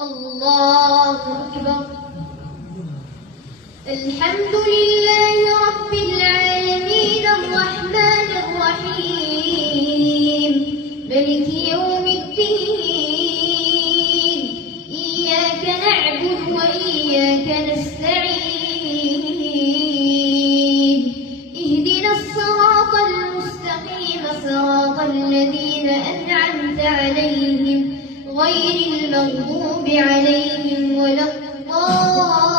الله أكبر. الحمد لله رب العالمين الرحمن الرحيم مالك يوم الدين إياك نعبد وإياك نستعين اهدنا الصراط المستقيم صراط الذين أنعمت عليهم غير المغضوب عليهم ولا الضالين.